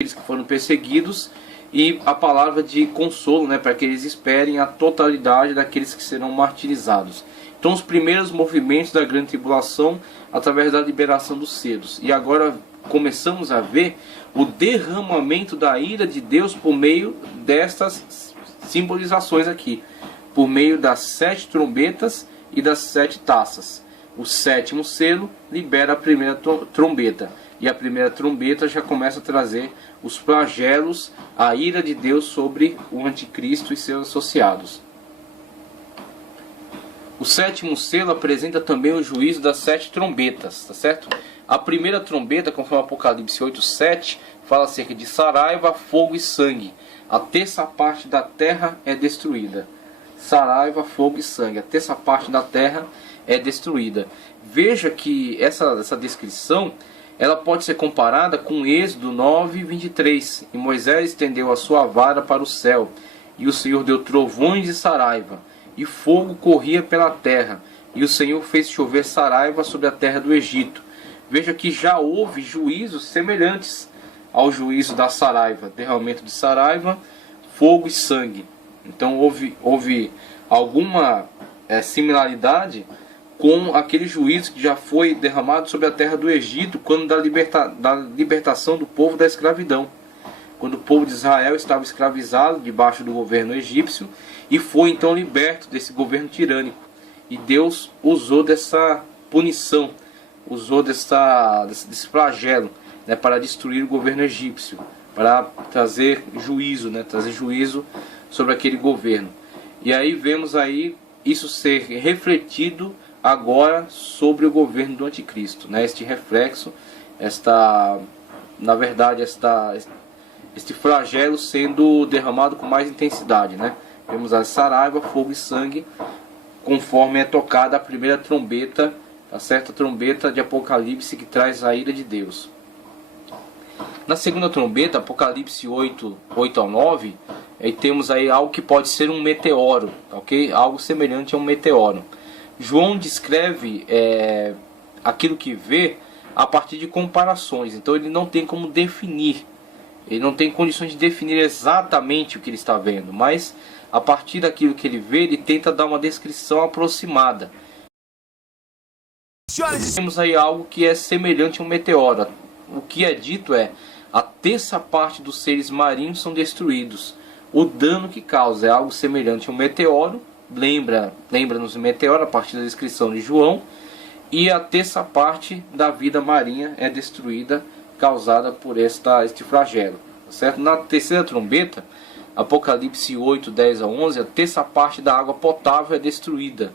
aqueles que foram perseguidos, e a palavra de consolo, né, para que eles esperem a totalidade daqueles que serão martirizados. Então, os primeiros movimentos da grande tribulação através da liberação dos selos. E agora começamos a ver o derramamento da ira de Deus por meio destas simbolizações aqui, por meio das 7 trombetas e das 7 taças. O 7º selo libera a primeira trombeta, e a primeira trombeta já começa a trazer os flagelos, a ira de Deus sobre o anticristo e seus associados. O 7º selo apresenta também o juízo das 7 trombetas, tá certo? A primeira trombeta, conforme Apocalipse 8:7, fala acerca de saraiva, fogo e sangue. A terça parte da terra é destruída. Saraiva, fogo e sangue. A terça parte da terra é destruída. Veja que essa descrição ela pode ser comparada com Êxodo 9:23. E Moisés estendeu a sua vara para o céu, e o Senhor deu trovões de saraiva, e fogo corria pela terra, e o Senhor fez chover saraiva sobre a terra do Egito. Veja que já houve juízos semelhantes ao juízo da saraiva, derramamento de saraiva, fogo e sangue. Então houve alguma similaridade com aquele juízo que já foi derramado sobre a terra do Egito, quando da libertação do povo da escravidão. Quando o povo de Israel estava escravizado debaixo do governo egípcio e foi então liberto desse governo tirânico. E Deus usou dessa punição, usou desse flagelo, né, para destruir o governo egípcio, para trazer juízo, né, trazer juízo sobre aquele governo. E aí vemos aí isso ser refletido agora sobre o governo do anticristo, né? Este reflexo, este flagelo sendo derramado com mais intensidade, né? Vemos a saraiva, fogo e sangue, conforme é tocada a primeira trombeta, a certa trombeta de Apocalipse que traz a ira de Deus. Na segunda trombeta, Apocalipse 8:8-9, aí temos aí algo que pode ser um meteoro, ok? Algo semelhante a um meteoro. João descreve aquilo que vê a partir de comparações, então ele não tem como definir, ele não tem condições de definir exatamente o que ele está vendo, mas a partir daquilo que ele vê, ele tenta dar uma descrição aproximada. Temos aí algo que é semelhante a um meteoro. O que é dito é: a terça parte dos seres marinhos são destruídos. O dano que causa é algo semelhante a um meteoro. Lembra-nos o meteoro a partir da descrição de João. E a terça parte da vida marinha é destruída, causada por este flagelo, certo? Na terceira trombeta, Apocalipse 8:10-11, a terça parte da água potável é destruída.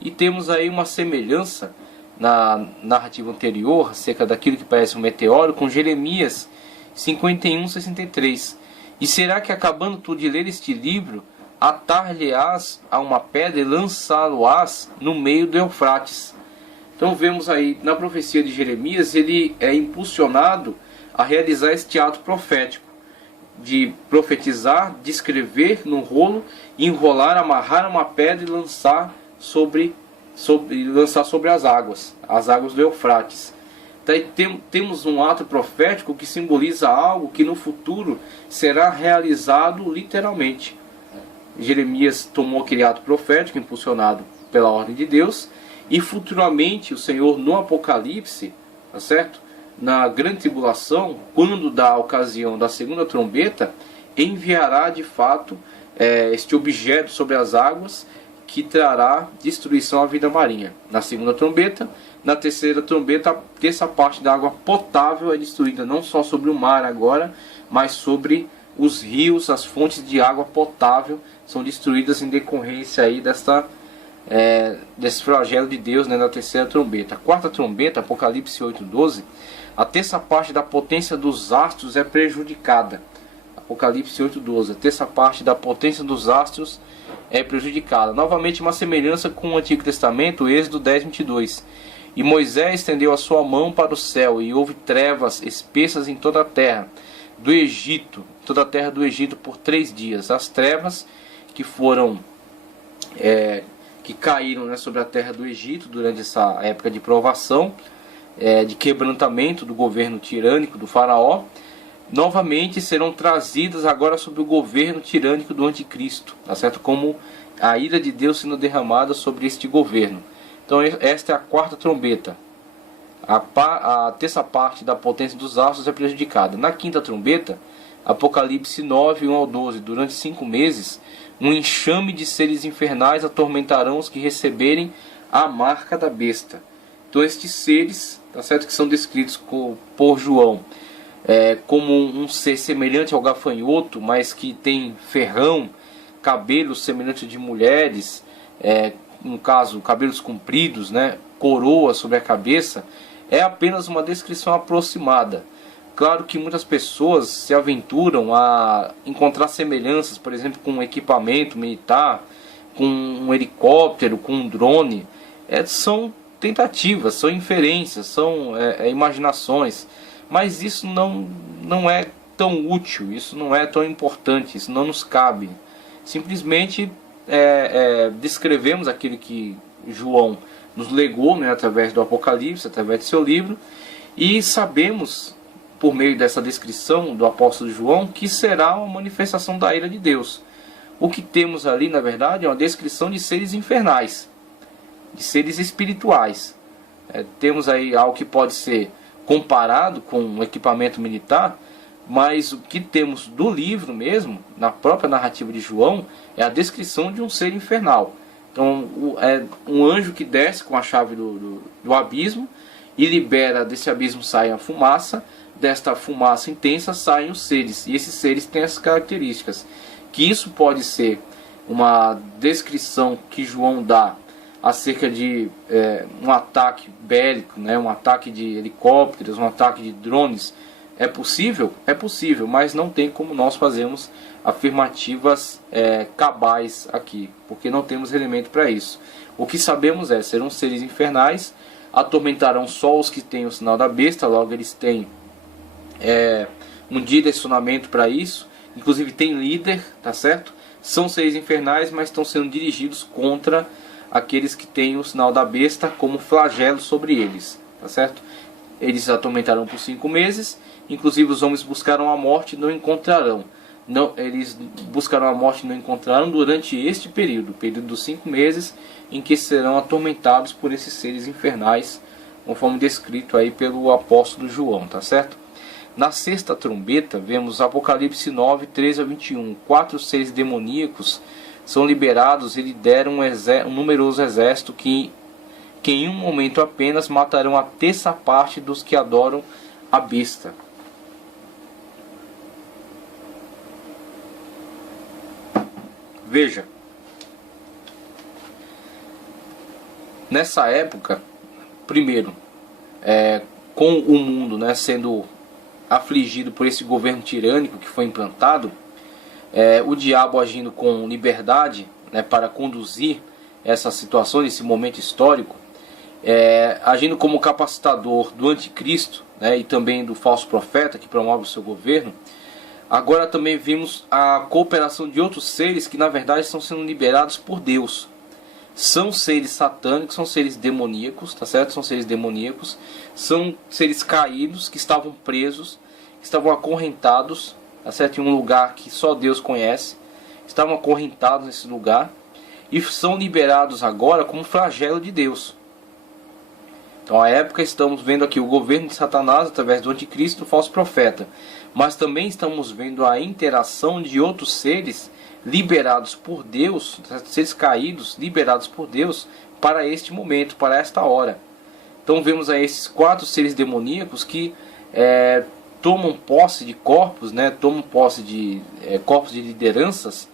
E temos aí uma semelhança na narrativa anterior, acerca daquilo que parece um meteoro, com Jeremias 51:63. E será que, acabando tu de ler este livro, atar-lhe-ás a uma pedra e lançá-lo-ás no meio do Eufrates? Então vemos aí na profecia de Jeremias, ele é impulsionado a realizar este ato profético, de profetizar, descrever no rolo, enrolar, amarrar uma pedra e lançar sobre as águas do Eufrates. Daí temos um ato profético que simboliza algo que no futuro será realizado literalmente. Jeremias tomou aquele ato profético impulsionado pela ordem de Deus, e futuramente o Senhor no Apocalipse, tá certo? Na grande tribulação, quando da ocasião da segunda trombeta, enviará de fato este objeto sobre as águas, que trará destruição à vida marinha. Na segunda trombeta, na terceira trombeta, a terça parte da água potável é destruída, não só sobre o mar agora, mas sobre os rios, as fontes de água potável são destruídas em decorrência aí desse flagelo de Deus, né, na terceira trombeta. A quarta trombeta, Apocalipse 8:12, a terça parte da potência dos astros é prejudicada. Apocalipse 8:12, a terça parte da potência dos astros é prejudicada. Novamente uma semelhança com o Antigo Testamento, Êxodo 10:22. E Moisés estendeu a sua mão para o céu, e houve trevas espessas em toda a terra do Egito, toda a terra do Egito por 3 dias. As trevas que caíram, né, sobre a terra do Egito durante essa época de provação, de quebrantamento do governo tirânico do faraó, novamente serão trazidas agora sob o governo tirânico do anticristo, tá certo? Como a ira de Deus sendo derramada sobre este governo. Então esta é a quarta trombeta. A terça parte da potência dos astros é prejudicada. Na quinta trombeta, Apocalipse 9, 1 ao 12, durante 5 meses, um enxame de seres infernais atormentarão os que receberem a marca da besta. Então estes seres, tá certo, que são descritos por João como um ser semelhante ao gafanhoto, mas que tem ferrão, cabelos semelhantes de mulheres, no caso cabelos compridos, né, coroa sobre a cabeça, é apenas uma descrição aproximada. Claro que muitas pessoas se aventuram a encontrar semelhanças, por exemplo, com um equipamento militar, com um helicóptero, com um drone. São tentativas, são inferências, são imaginações, mas isso não é tão útil, isso não é tão importante, isso não nos cabe. Simplesmente descrevemos aquilo que João nos legou, né, através do Apocalipse, através de seu livro, e sabemos, por meio dessa descrição do apóstolo João, que será uma manifestação da ira de Deus. O que temos ali, na verdade, é uma descrição de seres infernais, de seres espirituais. Temos aí algo que pode ser comparado com um equipamento militar, mas o que temos do livro mesmo, na própria narrativa de João, é a descrição de um ser infernal. Então é um anjo que desce com a chave do abismo e libera, desse abismo sai a fumaça, desta fumaça intensa saem os seres, e esses seres têm essas características. Que isso pode ser uma descrição que João dá acerca de um ataque bélico, né, um ataque de helicópteros, um ataque de drones. É possível? É possível, mas não tem como nós fazermos afirmativas cabais aqui, porque não temos elemento para isso. O que sabemos serão seres infernais, atormentarão só os que têm o sinal da besta, logo eles têm um direcionamento para isso, inclusive tem líder, tá certo? São seres infernais, mas estão sendo dirigidos contra aqueles que têm o sinal da besta como flagelo sobre eles, tá certo? Eles atormentarão por 5 meses, inclusive os homens buscaram a morte e não encontrarão. Eles buscarão a morte e não encontrarão durante este período, o período dos 5 meses, em que serão atormentados por esses seres infernais, conforme descrito aí pelo apóstolo João, tá certo? Na sexta trombeta, vemos Apocalipse 9, 13 a 21. 4 seres demoníacos são liberados e lideram um numeroso exército que em um momento apenas matarão a terça parte dos que adoram a besta. Veja, nessa época, primeiro, com o mundo, né, sendo afligido por esse governo tirânico que foi implantado, o diabo agindo com liberdade, né, para conduzir essa situação, esse momento histórico, agindo como capacitador do anticristo, né, e também do falso profeta que promove o seu governo. Agora também vimos a cooperação de outros seres que na verdade estão sendo liberados por Deus. São seres satânicos, são seres demoníacos, tá certo? São seres demoníacos, são seres caídos que estavam presos, que estavam acorrentados, tá certo? Em um lugar que só Deus conhece, estavam acorrentados nesse lugar e são liberados agora como flagelo de Deus. Então, à época, estamos vendo aqui o governo de Satanás através do anticristo, do falso profeta. Mas também estamos vendo a interação de outros seres liberados por Deus, seres caídos, liberados por Deus para este momento, para esta hora. Então vemos aí esses 4 seres demoníacos que tomam posse de corpos, né, tomam posse de corpos de lideranças,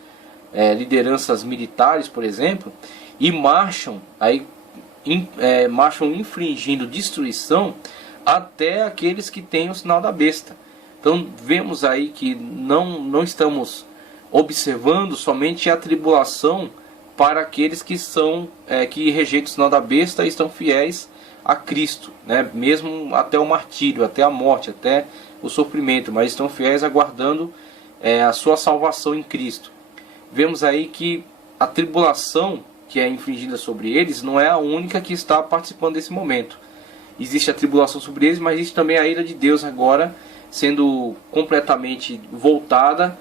lideranças militares, por exemplo, e marcham aí, marcham infligindo destruição até aqueles que têm o sinal da besta. Então vemos aí que não estamos observando somente a tribulação para aqueles que que rejeitam o sinal da besta e estão fiéis a Cristo, né? Mesmo até o martírio, até a morte, até o sofrimento, mas estão fiéis aguardando a sua salvação em Cristo. Vemos aí que a tribulação que é infligida sobre eles não é a única que está participando desse momento. Existe a tribulação sobre eles, mas existe também a ira de Deus agora sendo completamente voltada